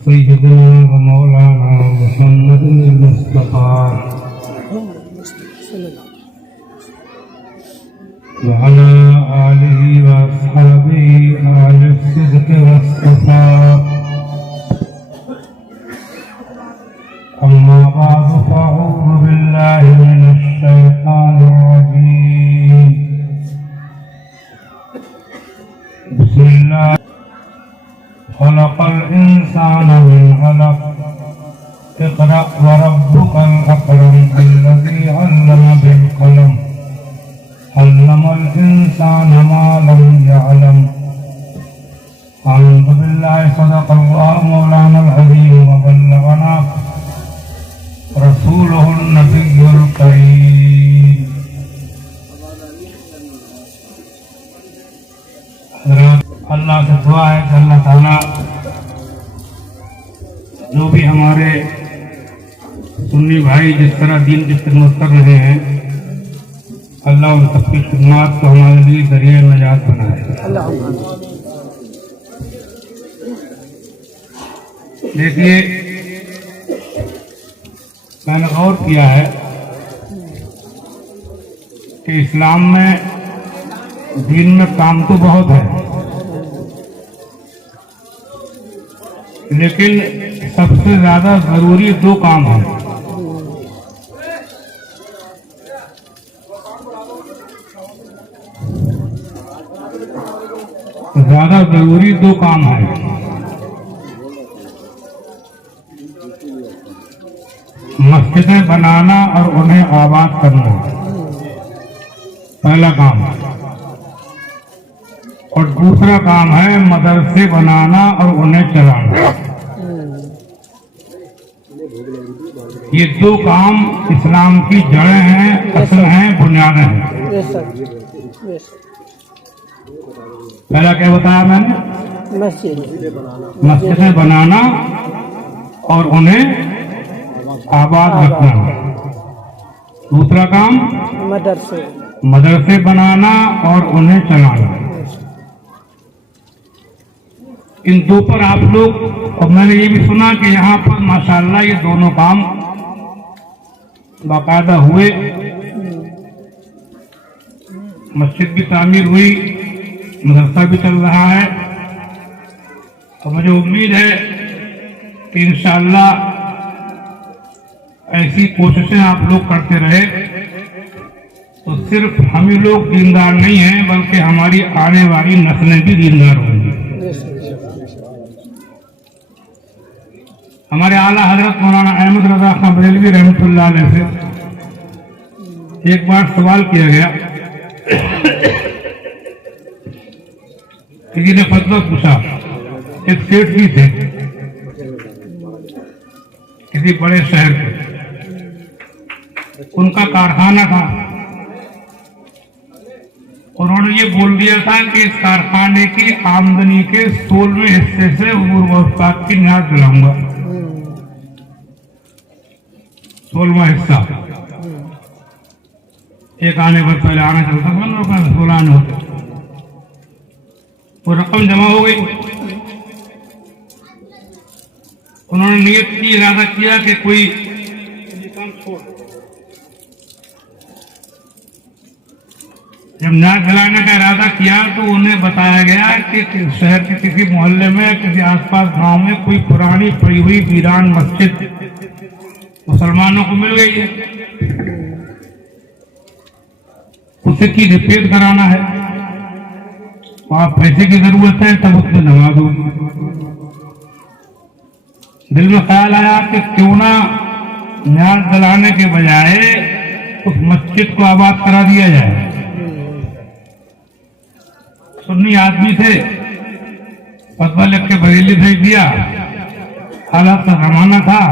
सय्यदना व मौलाना मुहम्मदुल मुस्तफा व अला आलिहि व अस्हाबिहि आल सिद्क़ वस्सफ़ा अम्मा बअद फ़अऊज़ु बिल्लाहि मिनश शैतानिर रजीम बिस्मिल्लाह खलक़ल इंसान मिन अलक़ इक़रा व रब्बुकल अकरम अल्लज़ी अल्लम बिल क़लम अल्लमल इंसान मा लम यअलम। अऊज़ु बिल्लाहि सदक़ल्लाहु मौलानल अज़ीम व बल्लगना रसूलुहुन नबियुल करीम। अल्लाह से दुआ है कि अल्लाह ताला जो भी हमारे सुन्नी भाई जिस तरह दीन की खिदमत कर रहे हैं, अल्लाह उन सबकी खिदमत को हमारे लिए जरिए नजात बनाए। देखिए, मैंने गौर किया है कि इस्लाम में दीन में काम तो बहुत है, लेकिन सबसे ज्यादा जरूरी दो काम हैं। ज्यादा जरूरी दो काम हैं। मस्जिदें बनाना और उन्हें आबाद करना पहला काम, और दूसरा काम है मदरसे बनाना और उन्हें चलाना। ये दो काम इस्लाम की जड़ें हैं, असल हैं, बुनियादें हैं। पहला क्या बताया मैंने? मस्जिदें बनाना और उन्हें आबाद रखना। दूसरा काम मदरसे बनाना और उन्हें चलाना। इन दो पर आप लोग, और मैंने ये भी सुना कि यहाँ पर माशाअल्लाह ये दोनों काम बाकायदा हुए। मस्जिद भी तामीर हुई, मदरसा भी चल रहा है, और मुझे उम्मीद है कि इंशाअल्लाह ऐसी कोशिशें आप लोग करते रहे तो सिर्फ हम ही लोग दीनदार नहीं हैं, बल्कि हमारी आने वाली नस्लें भी दीनदार होंगी। हमारे आला हजरत मौलाना अहमद रजा खां बरेलवी रहमतुल्लाह अलैह से एक बार सवाल किया गया, किसी ने फतवा पूछा। एक सेठ भी थे किसी बड़े शहर के, उनका कारखाना था। उन्होंने ये बोल दिया था कि इस कारखाने की आमदनी के 16वें हिस्से से उस्ताद की न्याज दिलाऊंगा। 16वां हिस्सा एक आने पर पहले आना चलता था, 16 आने होते, वो रकम जमा हो गई। उन्होंने नियत की, इरादा किया कि कोई काम छोड़। जब न्याज दिलाने का इरादा किया तो उन्हें बताया गया कि शहर के किसी मोहल्ले में, किसी आसपास गांव में कोई पुरानी पड़ी हुई वीरान मस्जिद मुसलमानों को मिल गई है, उसे की रिपेयर कराना है, वहां पैसे की जरूरत है, तब उसमें जमा दो। दिल में ख्याल आया कि क्यों ना न्याज दिलाने के बजाय उस मस्जिद को आबाद करा दिया जाए। सुन्नी आदमी थे, फतवा लिख के बरेली भेज दिया। हालात का जमाना था।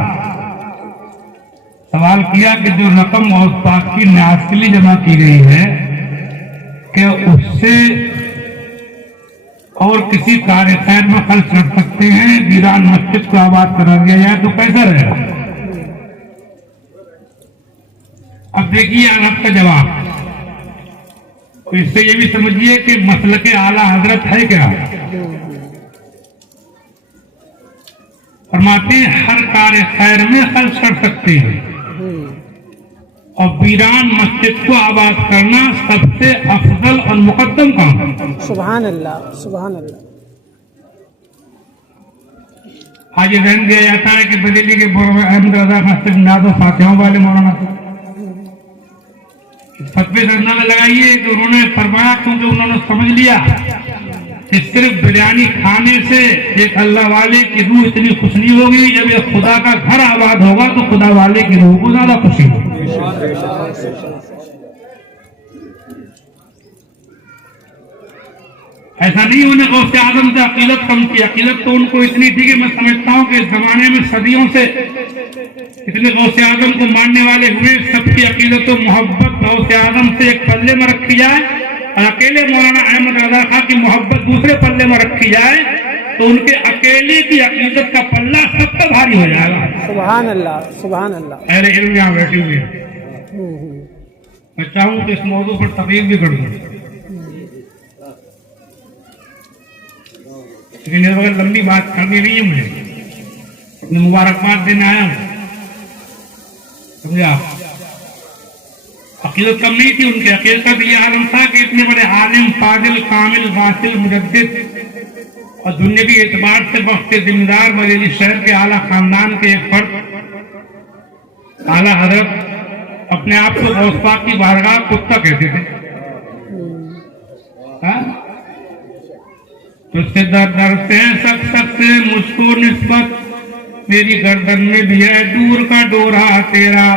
सवाल किया कि जो रकम औसत की न्याज के लिए जमा की गई है, क्या उससे और किसी कार्य खैर में खर्च कर सकते हैं? वीरान मस्जिद को आबाद करा दिया जाए तो कैसा रहेगा? अब देखिए आपका जवाब। तो इससे ये भी समझिए कि मसलक आला हजरत है क्या। फरमाते हैं हर कार्य खैर में खर्च कर सकते हैं और वीरान मस्जिद को आबाद करना सबसे अफजल और मुकद्दम काम है। सुभान अल्लाह, सुभान अल्लाह। आज ये ध्यान दिया जाता है कि बरेली के अहमद रजा खान सिर्फ नादो फातिहाओं वाले मौलाना फतवे अंदाजा लगाइए कि उन्होंने फरमाया, क्योंकि उन्होंने समझ लिया कि सिर्फ बिरयानी खाने से एक अल्लाह वाले की रूह इतनी खुश नहीं होगी, जब ये खुदा का घर आबाद होगा तो खुदा वाले की रूह को ज्यादा खुशी होगी। ऐसा नहीं उन्हें गौसे आजम से अकीदत कम की, अकीदत तो उनको इतनी थी कि मैं समझता हूं कि इस जमाने में सदियों से इतने गौसे आजम को मानने वाले हुए, सबकी अकीदत और मोहब्बत गौसे आजम से एक पल्ले में रखी जाए और अकेले मौलाना अहमद रजा खां की मोहब्बत दूसरे पल्ले में रखी जाए तो उनके अकेले की अकीदत का पल्ला सबका भारी हो जाएगा। सुभान अल्लाह, सुभान अल्लाह। अरे इल्म यहाँ बैठी हुई है, मैं चाहूँ कि इस मौजू पर तकरीर भी कर दूँ, लेकिन इस वक्त लंबी बात करनी नहीं है मुझे, अपनी मुबारकबाद देने आया हूँ, समझा। अकीदत कम नहीं थी उनके, अकीदत का भी आलम था कि इतने बड़े आलिम, फाजिल, कामिल, वासिल, मुजद्दिद और दुनियावी एतबार से वक्त जिम्मेदार बरेली शहर के आला खानदान के एक फर्द आला हजरत अपने आप को गौस पाक की बारगाह कुत्ता कहते थे। तुझसे डरते हैं सख्त से मुझको निस्बत, मेरी गर्दन में भी है दूर का डोरा तेरा,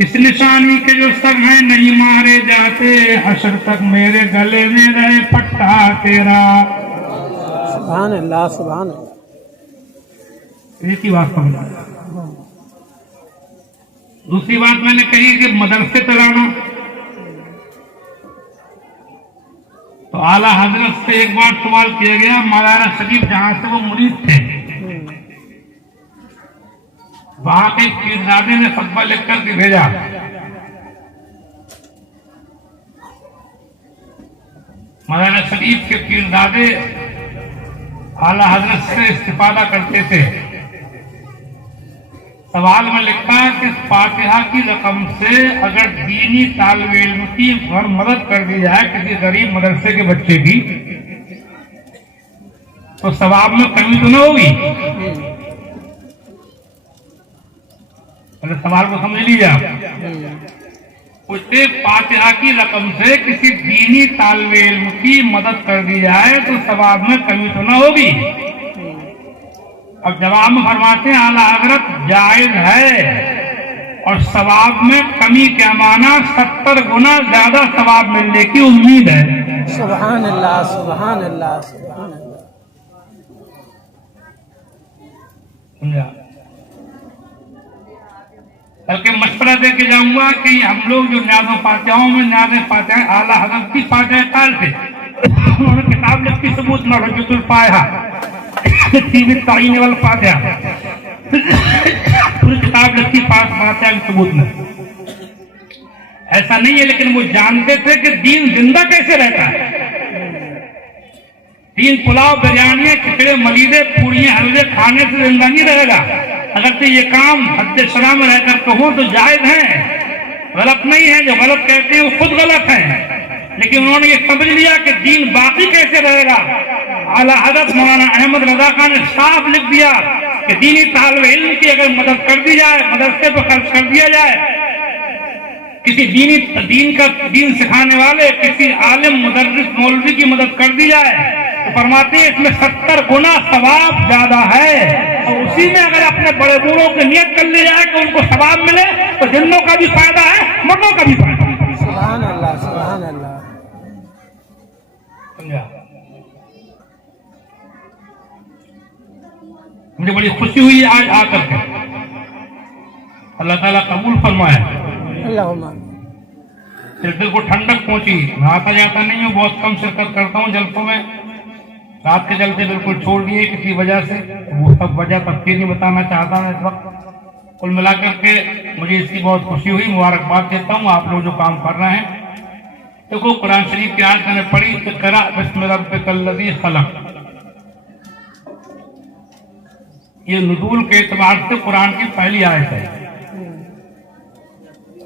इस निशानी के जो सब हैं नहीं मारे जाते, हशर तक मेरे गले में रहे पट्टा तेरा। सुभान अल्लाह, सुभान अल्लाह। एक ही बात समझा। दूसरी बात मैंने कही कि मदरसे चलाना, तो आला हजरत से एक बार सवाल किया गया, मौलाना शरीफ जहां से वो मुरीद थे वहां के पीरजादे ने फतवा लिख करके भेजा, मौलाना शरीफ के पीरजादे आला हजरत से इस्तिफादा करते थे। सवाल में लिखा कि फातिहा की रकम से अगर दीनी तालिब इल्म की मदद कर दी जाए किसी गरीब मदरसे के बच्चे की, तो सवाब में कमी तो न होगी। सवाल को समझ लीजिए आप। उससे फातिहा की रकम से किसी दीनी तालिब इल्म की मदद कर दी जाए तो सवाब में कमी तो न होगी। अब जवाब में फरमाते हैं आला हजरत जायज है और सवाब में कमी क्या माना, 70 गुना ज्यादा सवाब मिलने की उम्मीद है। सुभान अल्लाह, सुभान अल्लाह, सुभान अल्लाह। समझा। बल्कि मशवरा दे के जाऊंगा कि हम लोग जो न्याज़ फातिहाओं में न्याज़ फातिहा आला हजरत की फातिहा काल थे, उन्होंने किताब लिखी सबूत में रजुल फातिहा वाल फातिहा, पूरी किताब लिखी फातिहा के सबूत में। ऐसा नहीं है, लेकिन वो जानते थे कि दीन जिंदा कैसे रहता है। दीन पुलाव, बिरयानी, खिचड़े, मलीदे, पूड़ियां, हलवे खाने से जिंदा नहीं रहेगा। अगर तो ये काम हद शरा में रहकर कहो तो जायज है, गलत नहीं है। जो गलत कहते हैं वो खुद गलत है, लेकिन उन्होंने ये समझ लिया कि दीन बाकी कैसे रहेगा। आला हजरत मौलाना अहमद रजा खान ने साफ लिख दिया कि दीनी तालिब इल्म की अगर मदद कर दी जाए, मदरसे पर खर्च कर दिया जाए, किसी दीन सिखाने वाले किसी आलिम मुदर्रिस मौलवी की मदद कर दी जाए तो फरमाते हैं इसमें 70 गुना सवाब ज्यादा है। और उसी में अगर अपने बड़े बूढ़ों की नियत कर ली जाए कि उनको सवाब मिले तो जिन्नों का भी फायदा है, मर्दों का भी फायदा है। सुभान अल्लाह, सुभान अल्लाह। समझा। मुझे बड़ी खुशी हुई आज आकर के, अल्लाह ताला कबूल फरमाए। दिल को ठंडक पहुंची। मैं आता जाता नहीं हूँ, बहुत कम शिरकत करता हूँ जलसों में, रात के जलसे बिल्कुल छोड़ दिए किसी वजह से। वो सब वजह तफसील नहीं बताना चाहता मैं इस वक्त। कुल मिलाकर के मुझे इसकी बहुत खुशी हुई, मुबारकबाद देता हूँ आप लोग जो काम कर रहे हैं। देखो कुरान शरीफ की आयत मैंने पढ़ी, इक़रा बिस्मि रब्बिकल्लज़ी खलक़। ये नुज़ूल के एतबार से कुरान की पहली आयत है।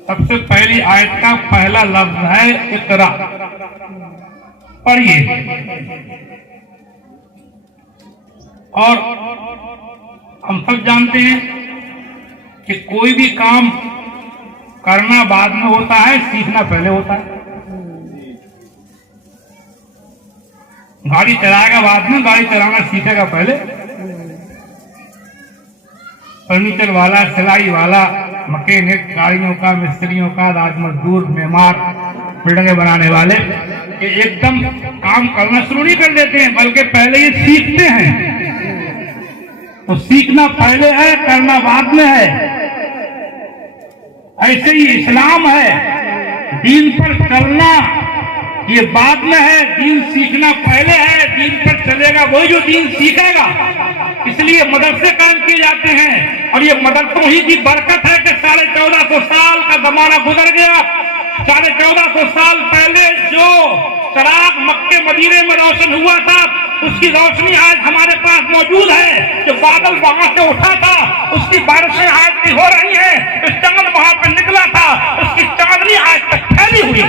सबसे पहली आयत का पहला लफ्ज है इक़रा, पढ़िए। और हम सब जानते हैं कि कोई भी काम करना बाद में होता है, सीखना पहले होता है। गाड़ी चलाएगा बाद में, गाड़ी चलाना सीखेगा पहले। फर्नीचर वाला, सिलाई वाला, मैकेनिक, गाड़ियों का, मिस्त्रियों का, राज मजदूर, मेमार, बिल्डिंगें बनाने वाले, ये एकदम काम करना शुरू नहीं कर देते हैं, बल्कि पहले ये सीखते हैं। तो सीखना पहले है, करना बाद में है। ऐसे ही इस्लाम है, दीन पर चलना ये बाद में है, दीन सीखना पहले है। दीन पर चलेगा वही जो दीन सीखेगा। इसलिए मदरसे कायम किए जाते हैं, और ये मदरसों ही की बरकत है कि 1450 साल का जमाना गुजर गया। 1450 साल पहले जो चराग मक्के मदीने में रोशन हुआ था, उसकी रोशनी आज हमारे पास मौजूद है। जो बादल वहां से उठा था, उसकी बारिशें आज भी हो रही हैं। जो चांद वहां पर निकला था, उसकी चांदनी आज तक फैली हुई है।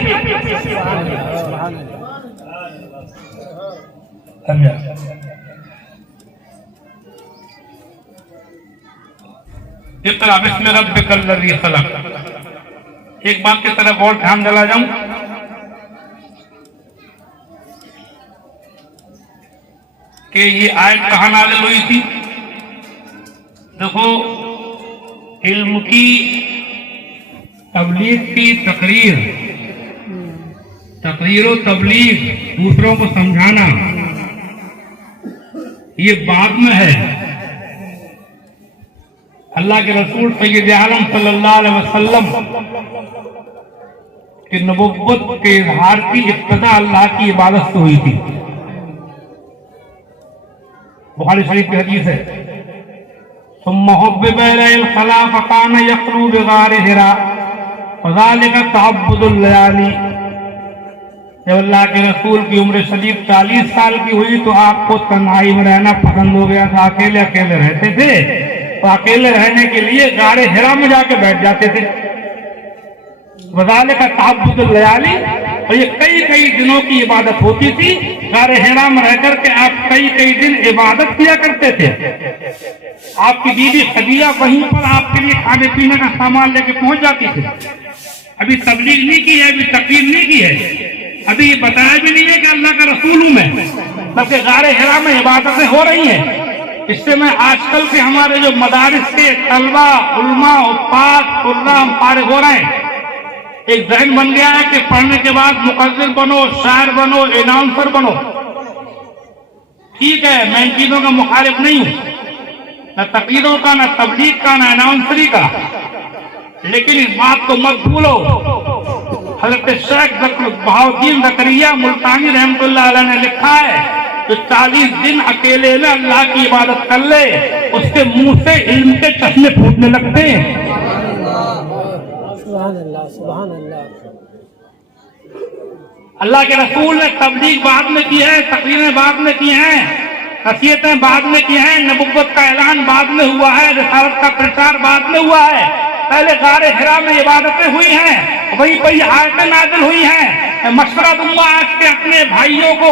इक़रा बिस्मि रब्बिकल लज़ी खलक़। एक बात की तरफ और ध्यान दिला जाऊं कि ये आयत कहाँ नाज़िल हुई थी। देखो, इल्म की तबलीग की तकरीर और तबलीग, दूसरों को समझाना, ये बाद में है। अल्लाह के रसूल सय्यद आलम सल्लल्लाहु अलैहि वसल्लम की नबुव्वत के इजहार की इब्तिदा अल्लाह की इबादत से हुई थी। बुखारी शरीफ की हदीस है, सुम्मा हुब्बिबा इलैहिल खला फकान यक़रू बिगार हिरा फ़ज़ालिका तअब्बुदुल लयाली। जब अल्लाह के रसूल की उम्र शरीफ 40 साल की हुई तो आपको तन्हाई में रहना पसंद हो गया था। अकेले अकेले रहते थे, तो अकेले रहने के लिए गारे हिरा में जाके बैठ जाते थे। वज़ालिका तअब्बुदुल लयाली, और ये कई कई दिनों की इबादत होती थी। गारे हिरा में रह करके आप कई कई दिन इबादत किया करते थे। आपकी बीवी खदीजा वहीं पर आपके लिए खाने पीने का सामान लेके पहुंच जाती थी। अभी तबलीग नहीं की है, अभी तकरीर नहीं की है, अभी ये बताया भी नहीं है कि अल्लाह का रसूल हूं मैं, बल्कि गारे हिरा में इबादतें हो रही हैं। इससे मैं आजकल के हमारे जो मदारिस के तलबा, उलमा, उस्ताद, कुर्राम फारिग हो रहे हैं, एक जहन बन गया है कि पढ़ने के बाद मुक़द्दिर बनो, शायर बनो, अनाउंसर बनो। ठीक है, मैं इन चीजों का मुखालिफ नहीं हूं, न तकरीरों का, न तबलीग का, न अनाउंसरी का, लेकिन इस बात को मत भूलो, हज़रत शेख बहाउद्दीन ज़करिया मुल्तानी रहमतुल्लाह अलैह ने लिखा है कि 40 दिन अकेले में अल्लाह की इबादत कर ले, उसके मुंह से इल्म के चश्मे फूटने लगते हैं। अल्लाह के रसूल ने तबलीग बाद में की है, तकरीरें बाद में की हैं, नसीहतें बाद में की हैं, नबुव्वत का ऐलान बाद में हुआ है, रिसालत का प्रचार बाद में हुआ है। पहले गारे हिरा में इबादतें हुई हैं, वही वही आयतें नाज़िल हुई हैं। मैं मशवरा दूंगा आज के अपने भाइयों को,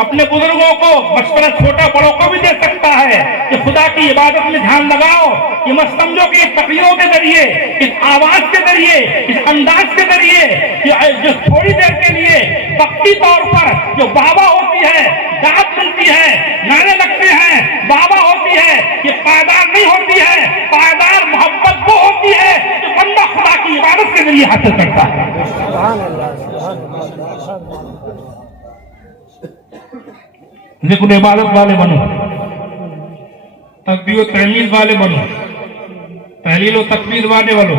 अपने बुजुर्गों को, मशवरा छोटा बड़ों को भी दे सकता है कि खुदा की इबादत में ध्यान लगाओ। ये मत समझो कि इस तकरीरों के जरिए, इस आवाज के जरिए, इस अंदाज के जरिए, जो थोड़ी देर के लिए वक्ती तौर पर जो बाबा होती है, दाद मिलती है, नारे लगते हैं, बाबा होती है, ये पायदार नहीं होती है। पायदार मोहब्बत वो होती है जो बंदा खुदा की इबादत के जरिए हासिल करता है। लेकिन इबादत वाले बनो, तकबीर तहमीद वाले बनो, तहलील और तकबीर वाले बनो।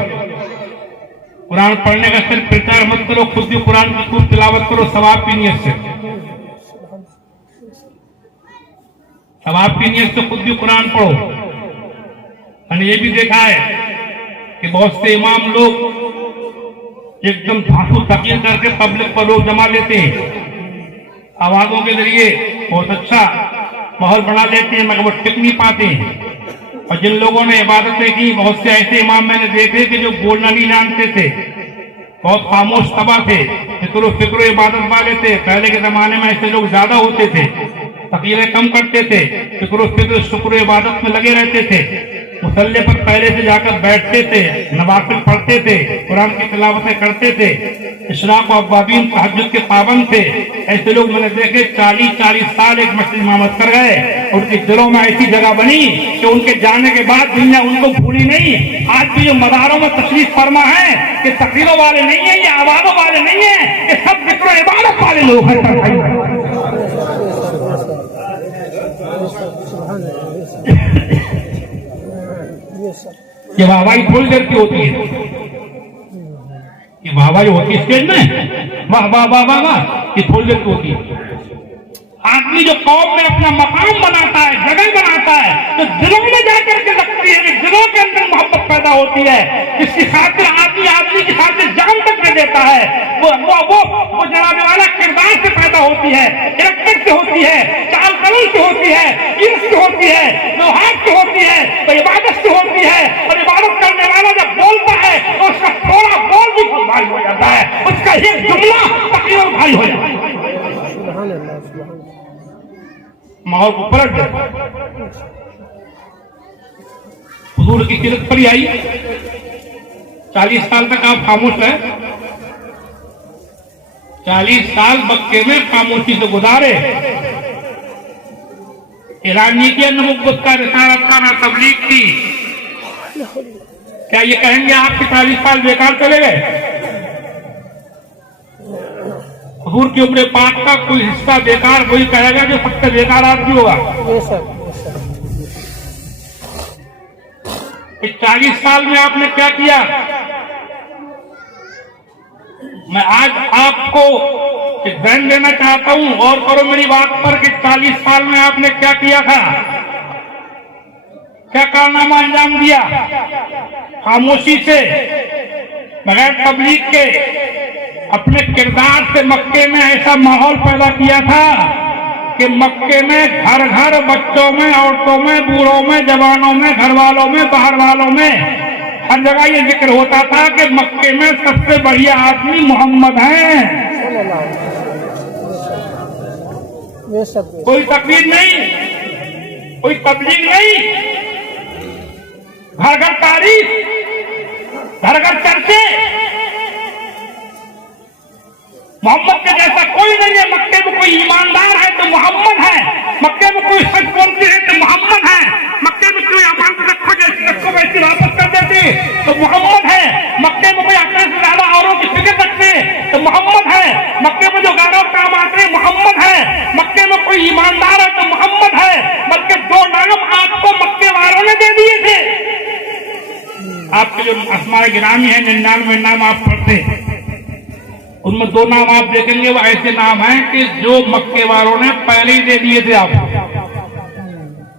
कुरान पढ़ने का सिर्फ प्रचार मत करो, खुद भी कुरान की खूब तिलावत करो सवाब की नीयत से। सवाब की नीयत से खुद भी कुरान पढ़ो। मैंने ये भी देखा है कि बहुत से इमाम लोग एकदम धांसू तकीर करके पब्लिक पर लोग जमा लेते हैं, आवाजों के जरिए बहुत अच्छा माहौल बना लेते हैं, मगर वो टिक नहीं पाते हैं। और जिन लोगों ने इबादतें की, बहुत से ऐसे इमाम मैंने देखे कि जो बोलना नहीं जानते थे, बहुत खामोश तबा थे, फिक्र इबादत वाले थे। पहले के जमाने में ऐसे लोग ज्यादा होते थे, तकरीरें कम करते थे, फिक्र शुक्र इबादत में लगे रहते थे, मुसल्ले पर पहले से जाकर बैठते थे, नवाफिल पढ़ते थे, कुरान की तिलावतें करते थे, इशराक और अव्वाबीन तहज्जुद के पाबंद थे। ऐसे लोग मैंने देखे 40-40 साल एक मस्जिद इमामत कर गए, उनके दिलों में ऐसी जगह बनी कि उनके जाने के बाद दुनिया उनको भूली नहीं। आज भी जो मदारों में तशरीफ फरमा है कि तकरीरों वाले नहीं है, ये आवाजों वाले नहीं है, ये सब जिक्र इबादत वाले लोग हैं। ये वाहवाही थोड़ी देर की होती है, ये वाहवाही होती है स्टेज में, वाह वाह वाह वाह वाह, ये थोड़ी देर की होती है। आदमी जो कौम में अपना मकाम बनाता है, जगह बनाता है, तो दिलों में जाकर के लगती है, दिलों के अंदर मोहब्बत पैदा होती है, इसकी खातिर आदमी की खातिर जान तक नहीं देता है। वो जनाबे वाला किरदार से पैदा होती है, कैरेक्टर से होती है, चाल कलन से होती है, इर्द से होती है, व्यवहार से होती है, तो इबादत से होती है। और इबादत करने वाला जब बोलता है तो उसका थोड़ा बोल भी भारी हो जाता है, उसका एक जुमला तकरीबन भारी हो जाता है, माहौल को पलट देता। हुजूर की सीरत पर आई, 40 साल तक आप खामोश रहे, 40 साल मक्के में खामोशी से गुजारे। ईरान नहीं किया नबुव्वत का, रिसालत का, ना तबलीग की। क्या ये कहेंगे आपके 40 साल बेकार चले गए? हुजूर की उम्र पाक का कोई हिस्सा बेकार वही कहेगा जो सबसे बेकार आदमी होगा। इस 40 साल में आपने क्या किया? मैं आज आपको ध्यान देना चाहता हूं, और करो मेरी बात पर कि 40 साल में आपने क्या किया था, क्या कारनामा अंजाम दिया। खामोशी से, बगैर तबलीग के, अपने किरदार से मक्के में ऐसा माहौल पैदा किया था कि मक्के में घर घर, बच्चों में, औरतों में, बूढ़ों में, जवानों में, घर वालों में, बाहर वालों में, हर जगह ये जिक्र होता था कि मक्के में सबसे बढ़िया आदमी मोहम्मद हैं। कोई तकलीफ नहीं, कोई तबलीग नहीं, घर घर तारीफ, घर घर चर्चे, मोहम्मद के जैसा कोई नहीं है। मक्के में कोई ईमानदार है तो मोहम्मद है, मक्के में कोई सच बोलते हैं तो मोहम्मद है, मक्के में कोई अमानत रखो जैसी रखो वैसी वापस कर देते तो मोहम्मद है, मक्के में कोई अपने से ज्यादा औरों की फिक्र रखते तो मोहम्मद है, मक्के में जो गारों काम आते हैं मोहम्मद है, मक्के में कोई ईमानदार है तो मोहम्मद है। बल्कि 2 नाम आपको मक्के वालों ने दे दिए थे। आपके जो अस्माए गिरामी है, 99 नाम आप पढ़ते, उनमें 2 नाम आप देखेंगे वो ऐसे नाम हैं कि जो मक्के वालों ने पहले ही दे दिए थे आपको,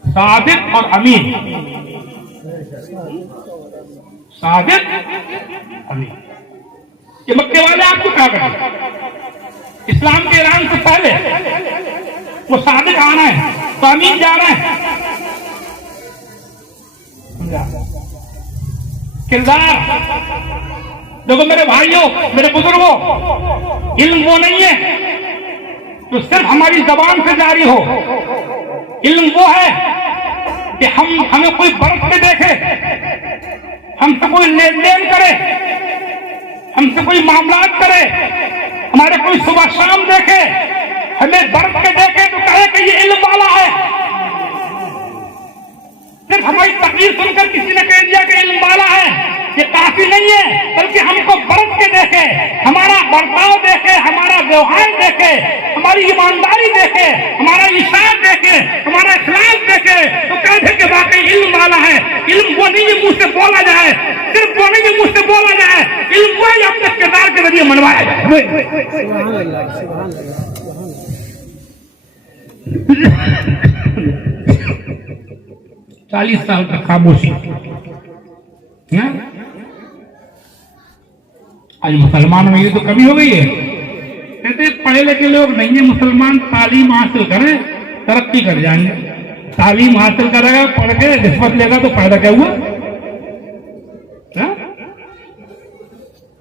सादिक और अमीन। सादिक, अमीन, ये मक्के वाले आपको क्या करें? इस्लाम के ऐलान से पहले वो सादिक आना है तो अमीन जाना है। किरदार देखो मेरे भाइयों, मेरे बुजुर्गों, इल्म वो नहीं है जो सिर्फ हमारी जबान से जारी हो। इल्म वो है कि हमें कोई बरत के देखे, हमसे कोई लेन देन करे, हमसे कोई मामलात करे, हमारे कोई सुबह शाम देखे, हमें बरत के देखे तो कहे कि ये इल्म वाला है। सिर्फ हमारी तकरीर सुनकर किसी ने कह दिया कि इल्म वाला है, ये काफी नहीं है, बल्कि हमको बरत के देखे, हमारा बर्ताव देखे, हमारा व्यवहार देखे, हमारी ईमानदारी देखे, हमारा इशार देखे, हमारा इखलास देखे तो कहते कि वाकई इल्म वाला है। इल्म वो नहीं है मुंह से बोला जाए, सिर्फ वो नहीं है मुंह से बोला जाए, इल्म वो है अपने किरदार के जरिए मनवाया जाए। 40 साल तक खामोशी। आज मुसलमानों में ये तो कमी हो गई है। कहते पढ़े लिखे लोग नहीं है मुसलमान, तालीम हासिल करें तरक्की कर जाएंगे। तालीम हासिल करेगा, पढ़ के रिश्वत लेगा तो फायदा क्या हुआ?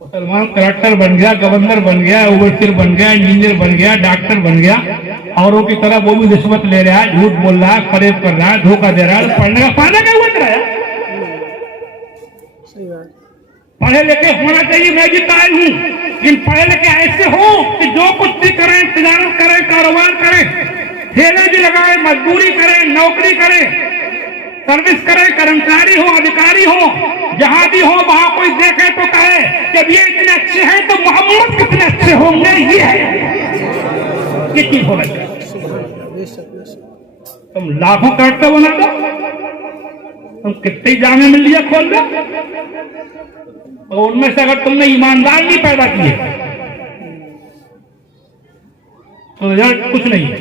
मुसलमान कलेक्टर बन गया, गवर्नर बन गया, ओवरसीयर बन गया, इंजीनियर बन गया, डॉक्टर बन गया, औरों की तरह वो भी रिश्वत ले रहा है, झूठ बोल रहा है, फरेब कर रहा है, धोखा दे रहा है, पढ़ने का फायदा क्या हुआ तेरा? पढ़े लिखे होना चाहिए, मैं भी कायल हूं, लेकिन पढ़े लिखे ऐसे हो कि जो कुछ भी करें, तिजारत करें, कारोबार करें, ठेले भी लगाए, मजदूरी करें, नौकरी करें, सर्विस करें, कर्मचारी हो, अधिकारी हो, जहां भी हो वहां कोई देखे तो कहे जब ये इतने अच्छे हैं तो मोहम्मद कितने अच्छे होंगे। ये है ये चीज होना चाहिए। तुम लाखों करेक्टर बना दो, तुम कितनी जामे मिलिया खोल दो, और उनमें से अगर तुमने ईमानदार नहीं पैदा किए तो रिजल्ट कुछ नहीं है।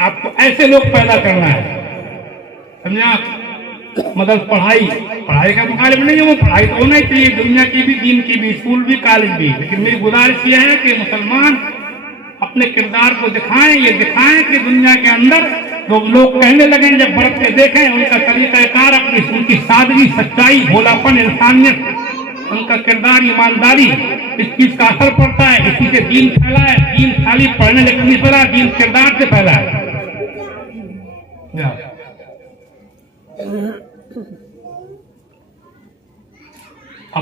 आपको ऐसे लोग पैदा करना है, समझा? मतलब पढ़ाई का मुकाबले नहीं है, वो पढ़ाई तो होना ही चाहिए, दुनिया की भी, दीन की भी, स्कूल भी, कॉलेज भी, लेकिन मेरी गुजारिश यह है कि मुसलमान अपने किरदार को दिखाएं, ये दिखाएं कि दुनिया के अंदर लोग कहने लगे, जब बढ़ के देखें उनका तरीकाकार, अपनी उनकी सादगी, सच्चाई, भोलापन, इंसानियत, उनका किरदार, ईमानदारी, इस चीज का असर पड़ता है। इसी से दीन फैला है। दीन खाली पढ़ने लिखने से फैला, दीन किरदार से फैला है।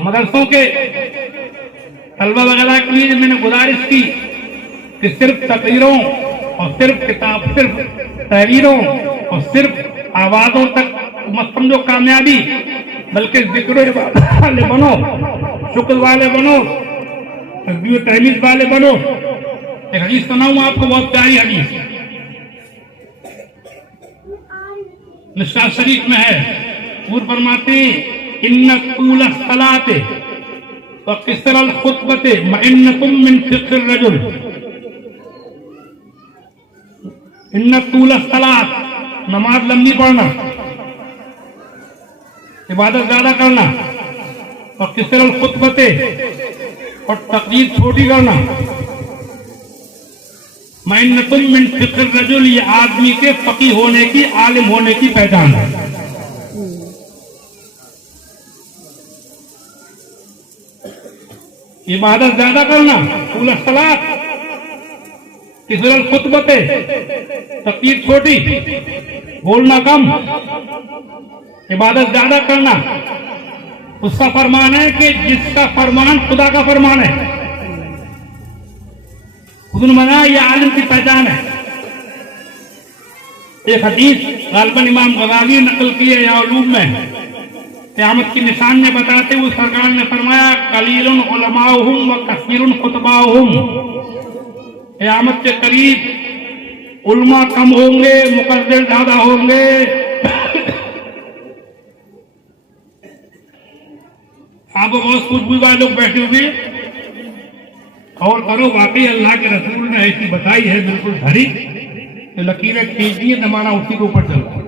मदरसों के तलबा वगैरह के लिए मैंने गुजारिश की कि सिर्फ तकरीरों और सिर्फ तहरीरों और सिर्फ आवाजों तक मत समझो कामयाबी, बल्कि जिक्र वाले बनो, शुक्र वाले बनो, तस्बीह तहमीद वाले बनो। एक हदीस सुनाऊं आपको, बहुत प्यारी हदीस, मिशकात शरीफ में है। पूर्व फरमाते इन्न तूल सलाते व किसरल खुतबते मइन्नतुम मिन फिक्र रजुल। इन्न तूल सलात, नमाज लंबी पढ़ना, इबादत ज्यादा करना, और किसरल खुतबते, और तकरीर छोटी करना, मइन्नतुम मिन फिक्र रजुल, ये आदमी के फकी होने की, आलिम होने की पहचान है। इबादत ज्यादा करना, तूल सलात, किसरल खुतबते, तकरीर छोटी, बोलना कम, इबादत ज्यादा करना। उसका फरमान है कि जिसका फरमान खुदा का फरमान है, उन्होंने मना, यह आलिम की पहचान है। एक हदीस गालिबन इमाम गजाली नकल की है या उलूम में, क़यामत की निशान में बताते हुए सरकार ने फरमाया कलीलुन उलमाउहुम व कसीरुन खुतबाउहुम। क़यामत के करीब उलमा कम होंगे, मुकद्दर ज्यादा होंगे। आप बहुत सूझबूझ वाले लोग बैठे हुए, और करो, वाकई अल्लाह के रसूल ने ऐसी बताई है, बिल्कुल धरी, तो लकीरें खींचिए, जमाना उसी के ऊपर चलता है।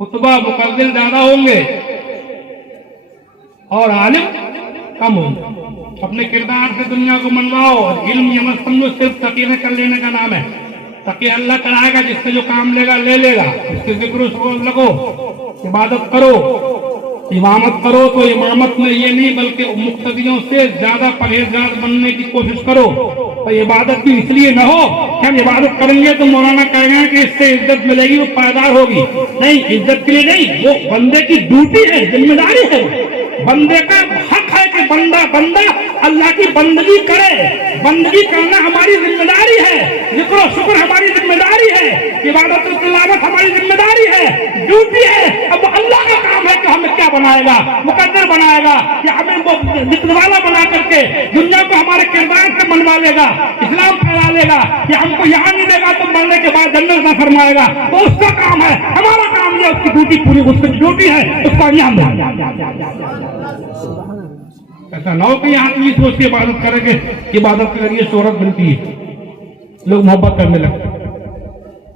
खुतबा मुकद्दर ज्यादा होंगे और आलिम कम होंगे। अपने किरदार से दुनिया को मनवाओ। और इल्म ये मत समझो सिर्फ तकिए में कर लेने का नाम है। तकिए अल्लाह कराएगा, जिससे जो काम लेगा ले लेगा। उसके जिक्र लगो, इबादत करो, इमामत करो, तो इमामत में ये नहीं बल्कि मुक्तदियों से ज्यादा परहेजगार बनने की कोशिश करो। तो इबादत भी इसलिए न हो कि हम इबादत करेंगे तो मौलाना कहेंगे कि इससे इज्जत मिलेगी, वो पायदार होगी। नहीं, इज्जत के लिए नहीं, वो बंदे की ड्यूटी है, जिम्मेदारी है। बंदे का हक है कि बंदा अल्लाह की बंदगी करे। बंदगी करना हमारी जिम्मेदारी है, जिक्र शुक्र हमारी जिम्मेदारी है, इबादत और तिलावत हमारी जिम्मेदारी है, ड्यूटी है। अब अल्लाह का काम है कि हमें क्या बनाएगा, मुकद्दर बनाएगा, या हमें वो लिखने वाला बना करके दुनिया को हमारे किरदार से मनवा लेगा, इस्लाम फैला लेगा, या हमको यहाँ नहीं देगा तो मरने के बाद जन्नत में फरमाएगा। वो उसका काम है, हमारा काम ये, उसकी ड्यूटी पूरी, उसकी ड्यूटी है, उसको अंजाम देना। ऐसा ना हो कि आदमी सोच के इबादत करेंगे, इबादत के जरिए शोहरत मिलती है, लोग मोहब्बत करने लगते हैं।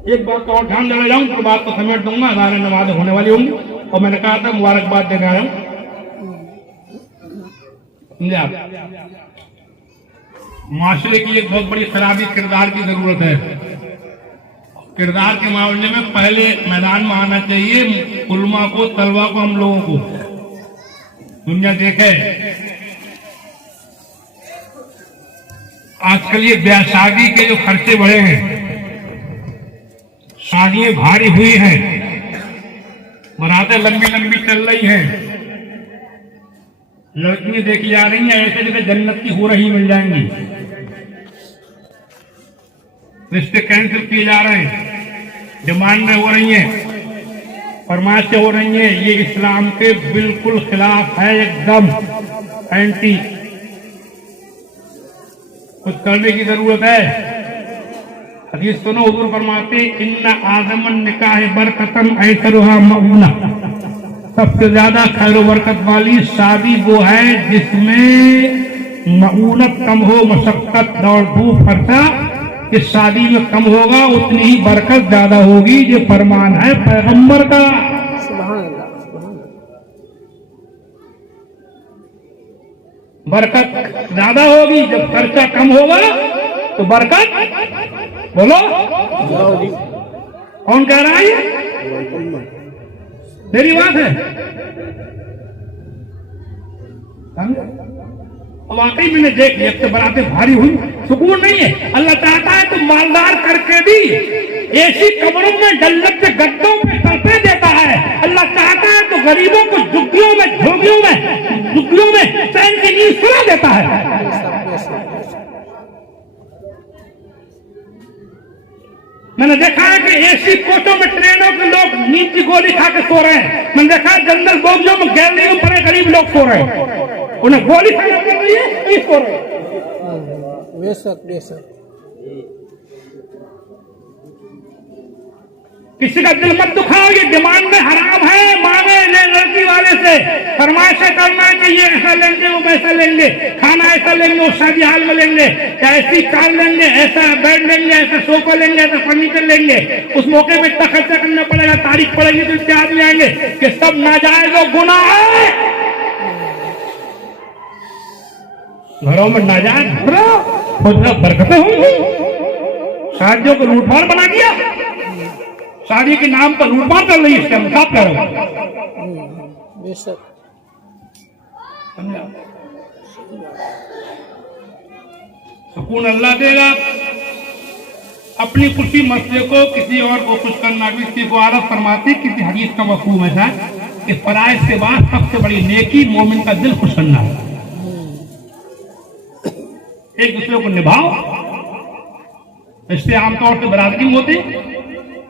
एक बात का और ध्यान देना जाऊं, तो बात को समेट दूंगा, हमारे नमाज़ें होने वाली होंगी, और मैंने कहा था मुबारकबाद देने आया हूं। माशरे की एक बहुत बड़ी खराबी किरदार की जरूरत है। किरदार के मामले में पहले मैदान में आना चाहिए उलमा को, तलवा को, हम लोगों को। दुनिया देखे आजकल ये ब्याह शादी के जो खर्चे बढ़े हैं, शादियां भारी हुई हैं, बरातें लंबी लंबी चल रही हैं, लड़कियां देखी जा रही हैं ऐसे जगह जन्नत की हो रही मिल जाएंगी, रिश्ते कैंसिल किए जा रहे हैं, डिमांडें हो रही हैं, फरमाइशें हो रही हैं। ये इस्लाम के बिल्कुल खिलाफ है, एकदम एंटी। कुछ करने की जरूरत है। हदीस सुनो, हुजूर फरमाते इन्ना आज़मन निकाह बरकतन ऐसरुहा मऊना, सबसे ज्यादा खैर बरकत वाली शादी वो है जिसमें मऊनत कम हो, मशक्कत, दौड़ धूप, खर्चा इस शादी में कम होगा, उतनी ही बरकत ज्यादा होगी। ये फरमान है पैगंबर का। सुभान अल्लाह, सुभान अल्लाह। बरकत ज्यादा होगी, जब खर्चा कम होगा तो बरकत, बोलो कौन कह रहा है ये? मेरी बात है। वाकई मैंने देख लिया, तो बरातें भारी हुई, सुकून नहीं है। अल्लाह चाहता है तो मालदार करके भी ऐसी कब्रों में, डल्लत के गद्दों पे तड़पे देता है। अल्लाह चाहता है तो गरीबों को झुग्गियों में, झुग्गियों में चैन की नींद सुला देता है। मैंने देखा है कि एसी कोचों में, ट्रेनों के लोग नींद की गोली खा के सो रहे हैं। मैंने देखा है जनरल बोगियों में, गैलरियों में पड़े गरीब लोग सो रहे हैं, उन्हें गोली खाना पड़ रही है, नहीं सो रहे। बेशक बेशक। किसी का दिल मत दुखाओ, ये डिमांड में हराम है। मांगे ले लड़की वाले से, फरमाइशें करना है कि ये ऐसा लेंगे, वो वैसा लेंगे, खाना ऐसा लेंगे, वो शादी हाल में लेंगे, ऐसी कार लेंगे, ऐसा बेड लेंगे, ऐसा सोफा लेंगे, ऐसा फर्नीचर लेंगे। उस मौके पे इतना खर्चा करना पड़ेगा, तारीख पड़ेगी तो इसके आदमी आएंगे कि सब नाजायज और गुनाह है। घरों में नाजायज बरकतें होंगी, शादियों को लूटमार बना दिया, शादी के नाम पर लूटमार कर रही है, इसका साफ करो। बेशक। सुकून अल्लाह देगा। अपनी खुशी मसले को किसी और को खुश करना भी इसकी गुआरत फरमाती। किसी हदीस का मफहूम है कि फराइज के बाद सबसे बड़ी नेकी मोमिन का दिल खुश करना है। एक दूसरे को निभाओ। रिश्ते आमतौर से बरादरी में होते,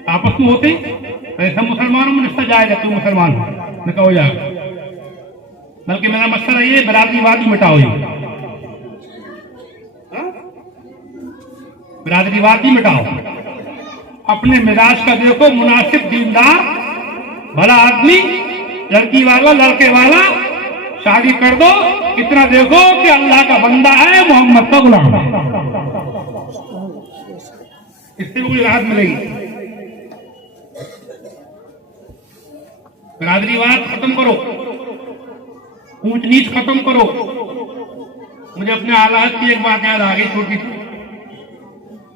आपस में होते, ऐसा मुसलमानों में रिश्ता जाएगा, तू मुसलमान निकाह हो जाएगा। बल्कि मेरा मसला ये बरादरीवाद ही मिटाओ, ये बरादरीवाद ही मिटाओ। अपने मिजाज का देखो, मुनासिब, दीनदार, भला आदमी, लड़की वाला, लड़के वाला, शादी कर दो। इतना देखो कि अल्लाह का बंदा है, मोहम्मद का गुलाम है, इससे कोई राहत मिलेगी। बरादरीवाद खत्म करो, ऊंच नीच खत्म करो। मुझे अपने हालात की एक बात याद आ गई, छोटी सी।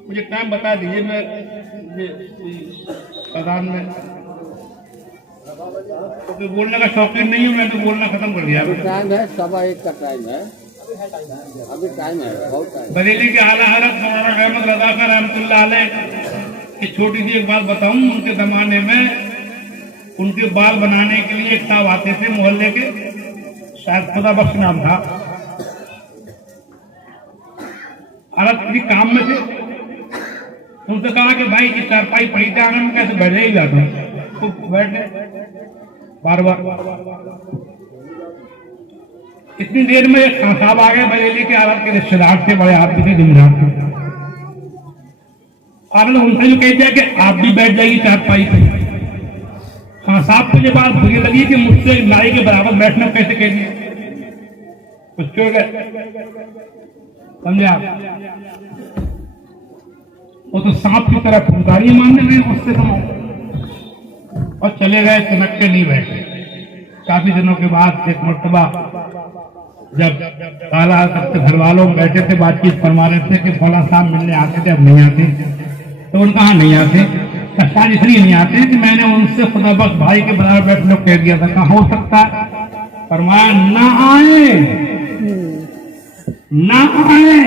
मुझे टाइम बता दीजिए, मैं प्रधान में तो बोलने का शौकीन नहीं हूँ, मैं तो बोलना खत्म कर दिया। टाइम है, 1:15 का टाइम है, अभी टाइम है, बहुत टाइम। बरेली के आला हजरत मौलाना अहमद रजा खान रहमतुल्लाह अलैह की छोटी सी एक बात बताऊं। उनके जमाने में उनके बाल बनाने के लिए एक साहब आते थे मोहल्ले के, शायद खुदा बख्श नाम था। हालत किसी काम में थे, उनसे कहा कि भाई की चारपाई पड़ी थी आंगन में, कैसे बैठ ही जाता हूँ, तो बैठ गए बार बार। इतनी देर में एक साहब आ गए, बरेली के हालत के रिश्तेदार थे, बड़े आदमी थे, जिम्मेदार थे। आपने उनसे भी कह दिया कि आप भी बैठ जाइए चारपाई पे। हाँ, साहब को ये बात बुरी लगी कि मुझसे नाई के बराबर बैठना कैसे कह दिया, कुछ क्यों गए, समझे आप? वो तो सांप की तरह फुंकारी मारने गए उससे समझ, और चले गए, सिमट के नहीं बैठे। काफी दिनों के बाद एक मरतबा जब काला सबसे घर वालों बैठे थे, बातचीत फरमा रहे थे कि फौला साहब मिलने आते थे, अब नहीं आते। तो उनका हाँ नहीं आते, कष्टान इसलिए नहीं आते कि मैंने उनसे खुदा बख्श भाई के बराबर बैठने को कह दिया था, कहाँ हो सकता है। फरमाया ना आए, ना आए,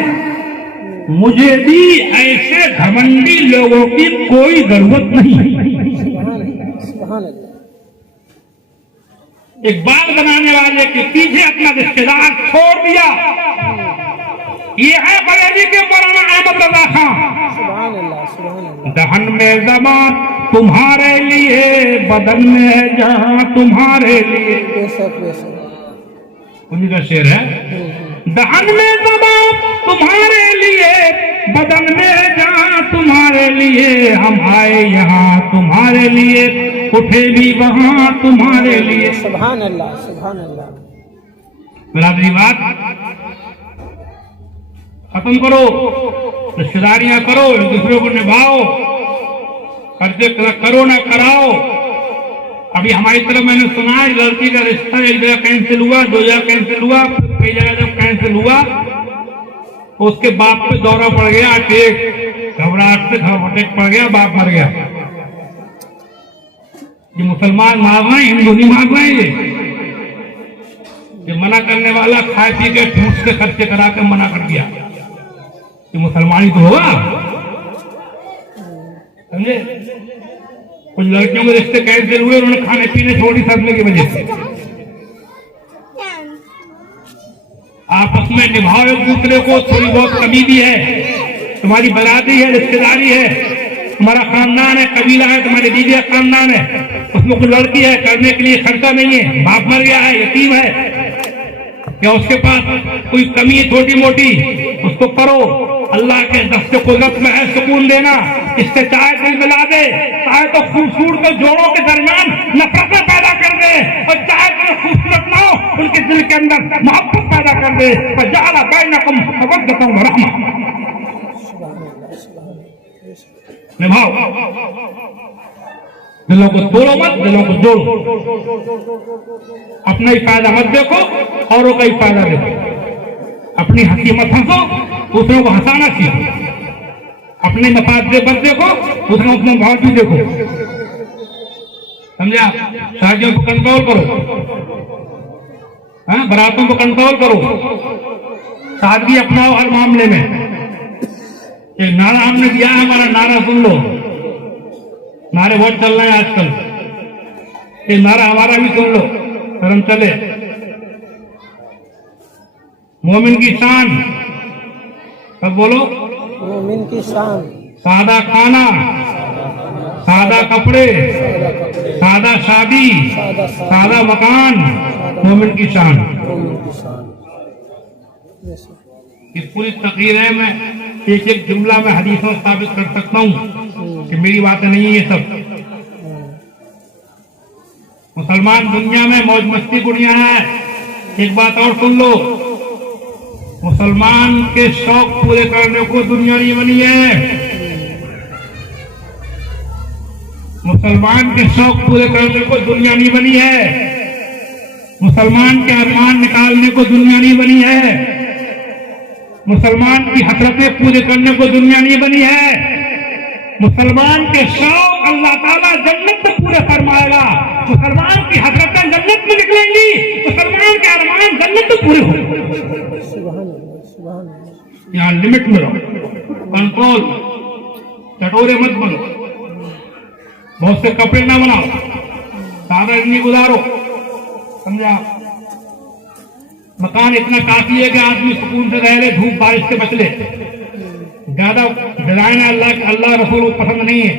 मुझे भी ऐसे घमंडी लोगों की कोई जरूरत नहीं। एक बाल बनाने वाले के पीछे अपना रिश्तेदार छोड़ दिया। ये है बरेली के मौलाना अहमद रजा खां। दहन में ज़बान तुम्हारे लिए, बदन में है जहां तुम्हारे लिए। उन्हीं का शेर है। दहन में ज़बान तुम्हारे लिए, बदन में है जहां तुम्हारे लिए। हम आए यहाँ तुम्हारे लिए, उठे भी वहां तुम्हारे लिए। सुभान अल्लाह, सुभान अल्लाह। बराबरी बात खत्म करो, रिश्तेदारियां करो, एक दूसरे को निभाओ, कर्जे करो ना कराओ। अभी हमारी तरफ मैंने सुना है लड़की का रिश्ता एक जगह कैंसिल हुआ, 2 जगह कैंसिल हुआ, कई जगह जब कैंसिल हुआ तो उसके बाप पे दौरा पड़ गया, अटैक, घबराहट से अटैक पड़ गया, बाप मर गया। ये मुसलमान मार रहे हैं, हिंदू नहीं मार रहे हैं। ये मना करने वाला खाए पी के ठूस से खर्चे करा के मना कर दिया। ये मुसलमानी तो होगा, समझे। कुछ लड़कियों के रिश्ते कैंसिल हुए, उन्होंने खाने पीने छोड़ी सदमे की वजह से। आपस में निभाओ एक दूसरे को, थोड़ी बहुत कमी भी है, तुम्हारी बरादरी है, रिश्तेदारी है, तुम्हारा खानदान है, कबीला है, तुम्हारे दीदी का खानदान है, उसमें कोई लड़की है, करने के लिए खर्चा नहीं है, बाप मर गया है, यतीम है, या उसके पास कोई कमी है छोटी मोटी, उसको करो। अल्लाह के दस्ते कुदरत में है सुकून देना। इससे चाहे दिल मिला दे, चाहे तो खूबसूरत के जोड़ों के दरमियान नफरतें पैदा कर दे, और चाहे तो खूबसूरत ना हो उनके दिल के अंदर मोहब्बत पैदा कर दे। फजाला बैनकुम मवद्दतन व रहमा। निभाओ, दिलों को तोड़ो मत, दिलों को जोड़ो। अपना ही फायदा मत देखो, औरों का ही फायदा देखो। अपनी हंसी मत हंसो, दूसरों को हंसाना सीखो। अपने मफाद से मत देखो, दूसरों को मफाद भी देखो। समझा। शादियों को कंट्रोल करो, हाँ, बरातों को कंट्रोल करो, सादगी अपनाओ हर मामले में। एक नारा हमने दिया है, हमारा नारा सुन लो। नारे बहुत चल रहे हैं आजकल, ये नारा हमारा भी सुन लो, फिर हम चले। मोमिन की शान, सब बोलो। मोमिन की शान, सादा खाना, सादा कपड़े, सादा शादी, सादा मकान, मोमिन की शान। मोमिन की शान। इस पूरी तकरीर में एक एक जुमला में हदीसों साबित कर सकता हूँ कि मेरी बातें नहीं है ये सब। मुसलमान दुनिया में मौज मस्ती दुनिया है। एक बात और सुन लो, मुसलमान के शौक पूरे करने को दुनिया नहीं बनी है। मुसलमान के शौक पूरे करने को दुनिया नहीं बनी है। मुसलमान के अरमान निकालने को दुनिया नहीं बनी है। मुसलमान की हसरतें पूरे करने को दुनिया नहीं बनी है। मुसलमान के शौक अल्लाह ताला जन्नत में पूरे फरमाएगा। मुसलमान की हसरतें जन्नत में निकलेंगी, मुसलमान के अरमान जन्नत में पूरे होंगे। यहाँ लिमिट में रहो, कंट्रोल, चटोरे मत बनो, बहुत से कपड़े ना बनाओ, सादा नहीं गुजारो। समझा। मकान इतना काफी है कि आदमी सुकून से रह ले, धूप बारिश से बच ले। ज्यादा डिजाइन अल्लाह रसूल को पसंद नहीं है।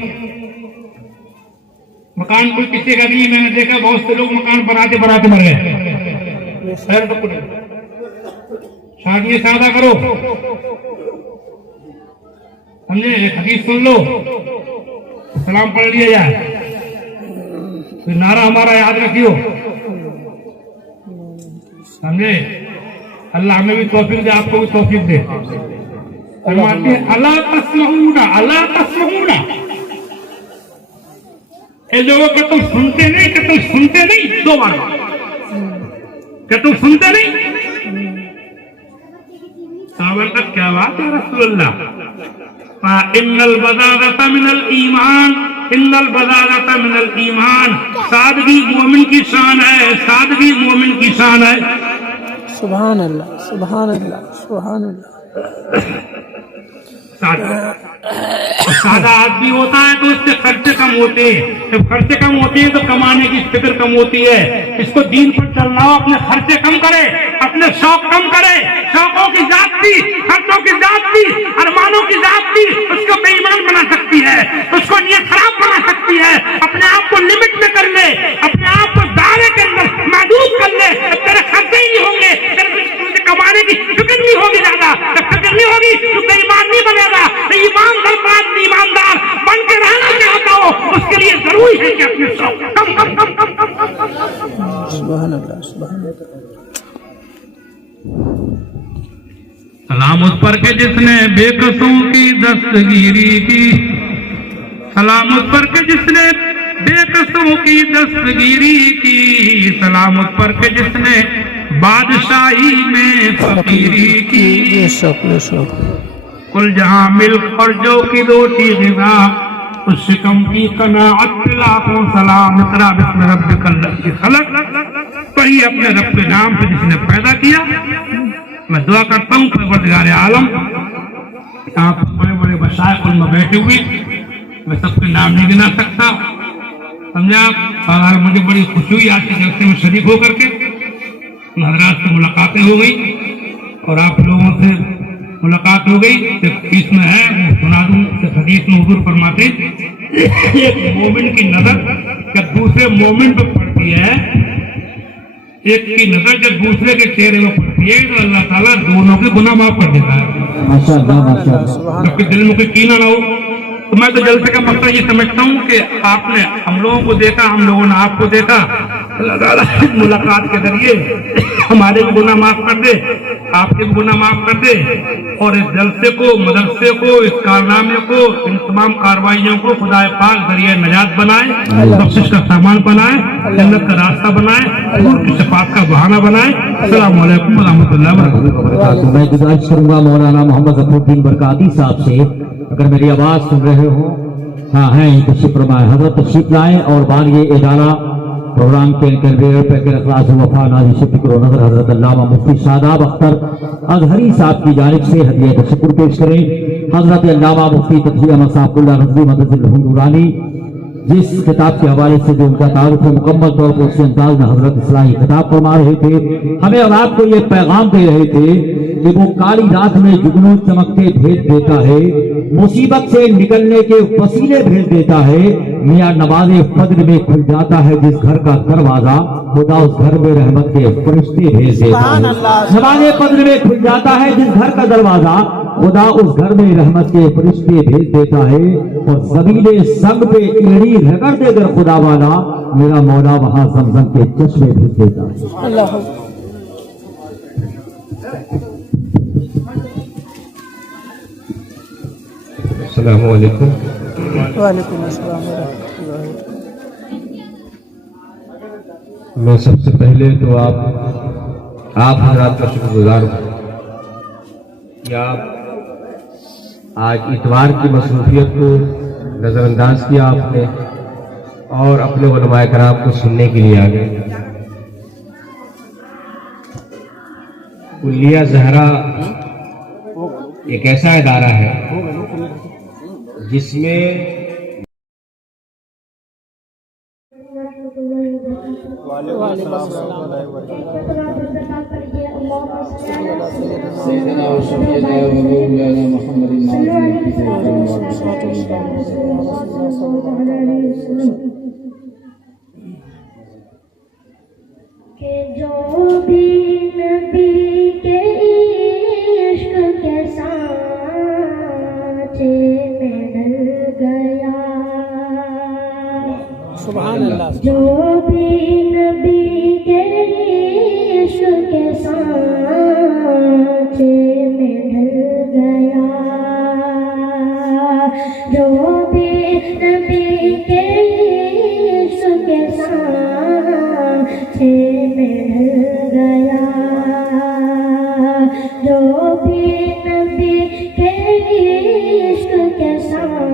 मकान कोई किसी का नहीं। मैंने देखा बहुत से लोग मकान बनाते बनाते मर गए। शहर तो कुछ शादी सादा करो, समझे। एक हदीस सुन लो, सलाम पढ़ लिया जाए, फिर नारा हमारा याद रखियो, समझे। अल्लाह हमें भी तौफीक दे, आपको भी तौफीक दे। अल्लाह तस्मऊना, अल्लाह तस्मऊना। ये लोगों के तुम सुनते नहीं, कि तुम सुनते नहीं, 2 बार क्या तुम सुनते नहीं? साहब का क्या बात है रसूलुल्लाह। इन्नल बज़ारत मिनल ईमान इन्नल बज़ाज़त मिनल ईमान, सादगी मोमिन की शान है, सादगी मोमिन की शान है। सुभान अल्लाह, सुभान अल्लाह, सुभान अल्लाह। सादा आदमी होता है तो उससे खर्चे कम होते हैं, जब खर्चे कम होते हैं तो कमाने की फिक्र कम होती है। इसको दीन पर चलना हो, अपने खर्चे कम करे, अपने शौक कम करे, शौकों की जाती, खर्चों की जाती, अरमानों की जाती उसको बेईमान बना सकती है, उसको नियत खराब बना सकती है। अपने आप को लिमिट में कर ले, अपने आप को दायरे के अंदर महदूद कर ले, तेरे खर्चे ही नहीं होंगे, तेरे कमाने की फिक्र नहीं होगी, ज्यादा फिक्र नहीं होगी, तो बेईमान नहीं बनेगा। ईमानदार बन के रहना चाहता हो, उसके लिए जरूरी है कि अपने शौक कम कम कम कम कम कम कम कम। सुभान अल्लाह, सुभान अल्लाह। सलाम उस पर के जिसने बेकसों की दस्तगीरी की, सलाम उस पर के जिसने बेकसों की दस्तगीरी की, सलाम उस पर के जिसने बादशाही में फकीरी की। कुल जहां मिल्क और जौ की रोटी गिज़ा, उस शिकम की कनाअत पे लाखों सलाम। इक़रा बिस्मि रब्बिकल लज़ी खलक़, पढ़िए अपने रब के नाम से जिसने पैदा किया। मैं दुआ करता हूँ परवरदिगार आलम, यहाँ पर बड़े बड़े मशाइख में बैठे हुए, मैं सबके नाम नहीं गिना सकता, समझा। और मुझे बड़ी खुशी हुई आज के जलसे में शरीक होकर के, हज़रात से मुलाकातें हो गई और आप लोगों से मुलाकात हो गई। हदीस में है, वो सुना दूं, हदीस में हुजूर फरमाते एक मोमिन की नजर जब दूसरे मोमिन पर पड़ती है, एक की नजर जब दूसरे के चेहरे में पड़ती है तो अल्लाह ताला दोनों के गुनाह माफ कर देता है। माशाअल्लाह, माशाअल्लाह। जबकि दिल में कोई कीना ना हो। तो मैं तो जलसे का मकसद ये समझता हूँ कि आपने हम लोगों को देखा, हम लोगों ने आपको देखा, अल्लाह ताला मुलाकात के जरिए हमारे भी गुनाह माफ कर दे, आपके भी गुनाह माफ कर दे, और इस जलसे को, मदरसे को, इस कारनामे को, इन तमाम कार्रवाइयों को खुदा पाक जरिए नजात बनाए, बख्शिश का सामान बनाए, जन्नत का रास्ता बनाए, हुजूर की शफाअत का बहाना बनाए। अस्सलामु अलैकुम व रहमतुल्लाहि व बरकातहू। मैं गुजारिश करूंगा मौलाना मोहम्मद जफरुद्दीन बरकाती साहब से, अगर मेरी आवाज सुन रहे हो, हाँ है तशरीफ फरमाए, हजरत तशरीफ लाए और बानिए इदारा प्रोग्राम के कन्वीनर पैकर अखलास वफा नाज़िर शुक्र नजर हजरत अल्लामा मुफ्ती शादाब अख्तर अजहरी साहब की जानिब से हदिया तशक्कुर पेश करें। हजरत अल्लामा मुफ्ती तक़ी अहमद साहबुल्लाह रज़वी मदरसतुल नूरानी जिस किताब के हवाले से जो उनका तारुफ है, मुकम्मल तौर पर उसी अंदाज में हजरत इस्लाही किताब फरमा रहे थे। हमें और आपको ये पैगाम दे रहे थे कि वो काली रात में जुगनू चमकते भेज देता है, मुसीबत से निकलने के वसीले भेज देता है। मियाँ नवाज़े फज्र में खुल जाता है जिस घर का दरवाजा, खुदा उस घर में रहमत के फरिश्ते भेज देता है। नवाज़े फज्र में खुल जाता है जिस घर का दरवाजा, खुदा उस घर में रहमत के फरिश्ते भेज देता है। और ज़मीने संग पे एड़ी रगड़ देकर खुदा वाला, मेरा मौला वहां ज़मज़म के चश्मे भेज देता है। अल्लाह। अस्सलामु अलैकुम। वालेकुम अस्सलाम व रहमतुल्लाह। मैं सबसे पहले तो आप हजरात का शुक्रगुजार हूँ कि आप आज इतवार की मसरूफियत को नज़रअंदाज किया आपने और अपने उलमाए कराम को सुनने के लिए आ गए। कुल्लिया ज़हरा एक ऐसा इदारा है जिसमें सैयदना व शफीना व मौलाना मुहम्मद के जो भी नबी के इश्क के सांचे में ढल गया, सुभान अल्लाह। जो भी नबी के इश्क के सांचे में ढल गया, जो भी नबी के इश्क के सांचे में ढल गया, जो भी नबी के इश्क के सांचे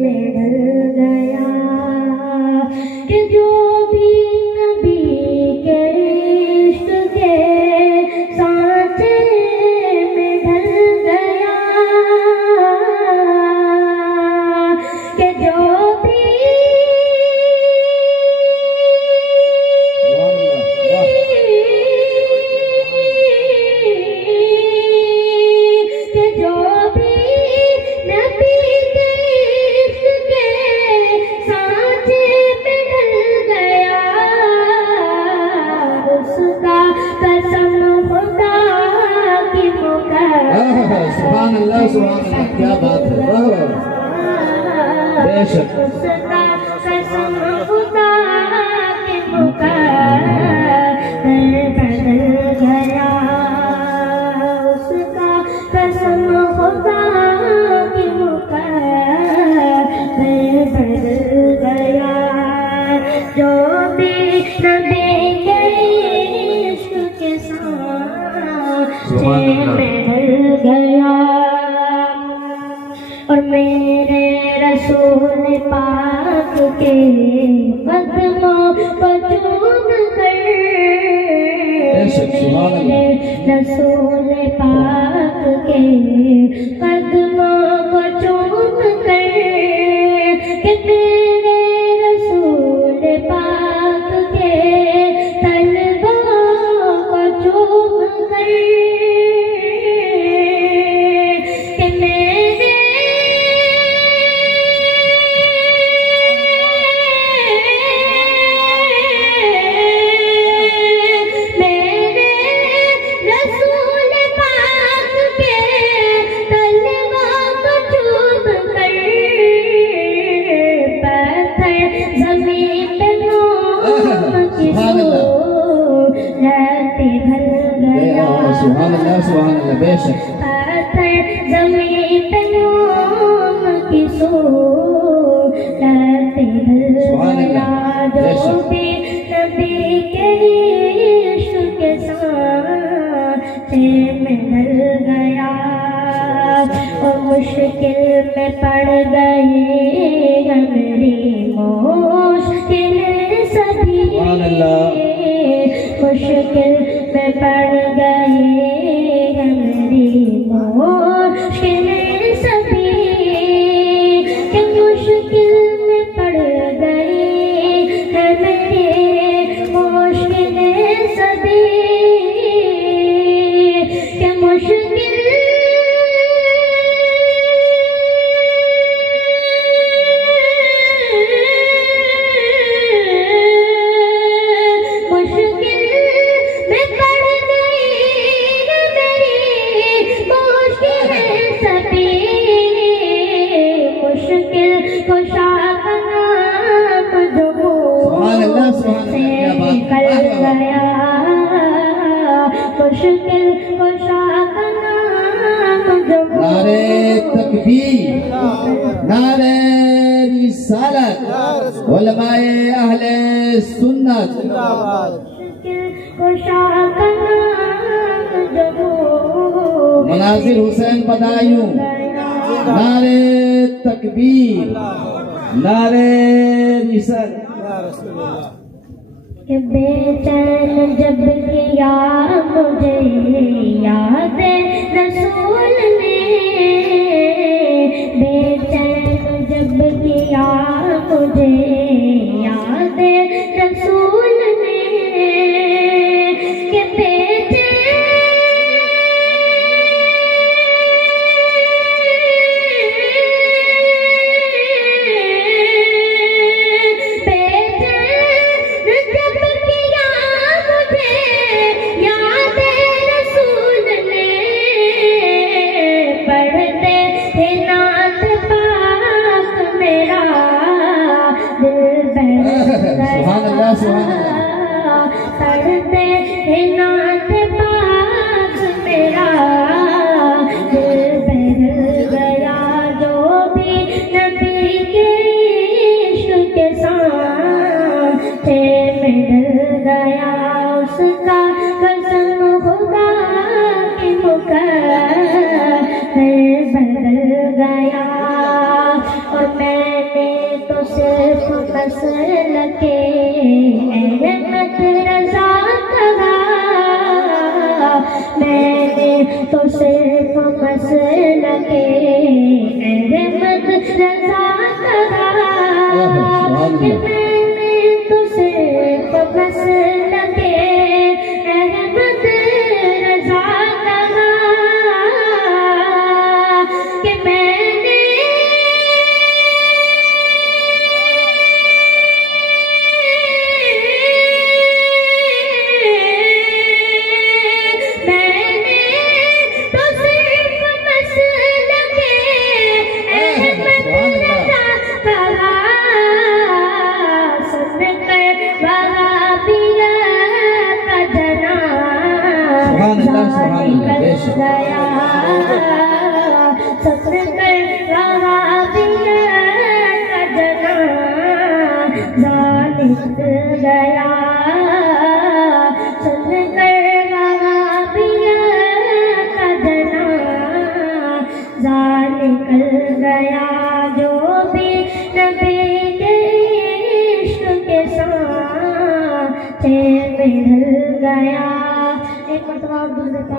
में कि जो भी नबी के इश्क के सांचे में ढल गया, कि जो भी कि जो भी नबी के इश्क के सांचे में ढल गया, उसका कसम खुदा की सुभान अल्लाह, क्या बात है, वाह वाह, बेशक। उसका कसम खुदा की मुकद्दर बदल गया, उसका कसम खुदा की मुकद्दर बदल गया, जो भी नबी के इश्क के सांचे में ढल गया। और मेरे रसूल पाक के कदमों को चूम कर, मेरे रसूल पाक के कदमों को चूम कर, कि मेरे रसूल पाक के तलबों को चूम कर, कि मेरे रसूल पाक के तलबों को चूम कर, पत्थर ज़मीन पे मोम की सूरत भर गया, सुभान अल्लाह, सुभान अल्लाह, बेशक। पत्थर ज़मीन पे मोम की सूरत भर गया, जो भी नबी के इश्क के सांचे में ढल गया, और मुश्किल में पड़ गए हमारी मुश्किलें सभी, मुश्किल में पड़ गए हमारी मुश्किलें सभी, कि मुश्किल में पड़ गए हमारी मुश्किलें सभी, कि मुश्किल में पड़ गई मेरी मुश्किलें सभी, मुश्किल कुशा का नाम जो मुँह से निकल गया, मुश्किल कुशा का नाम जो नारे तकबीर, नारे रिसालत, उलमाए अहले सुन्नत, मुश्किल कुशा का नाम जो मनाजिर हुसैन बदायूं, नारे तकबीर, नारे रिसालत। कि बेचैन जब किया मुझे याद रसूल ने, बेचैन जब किया मुझे याद रसूल ने, कि सुभान अल्लाह, सुभान अल्लाह। पढ़ते हैं नात पाक मेरा दिल बहल गया, जो भी नबी के इश्क के सांचे में ढल गया, उसका कसम खुदा की मुकद्दर बदल गया। और मैंने तो सिर्फ मसल के तो सिर्फ मसलके अहमद रज़ा कहा कि मैंने तो सिर्फ मसलके अहमद रज़ा कहा कि मैंने तो सिर्फ मसलके अहमद रज़ा कहा सुनकर वहाबिया का जनाज़ा निकल गया सुनकर वहाबिया का जनाज़ा निकल गया सुनकर वहाबिया का जनाज़ा निकल गया जो भी नबी के इश्क के साथ मिल गया। एक मरतबा और दूसरे का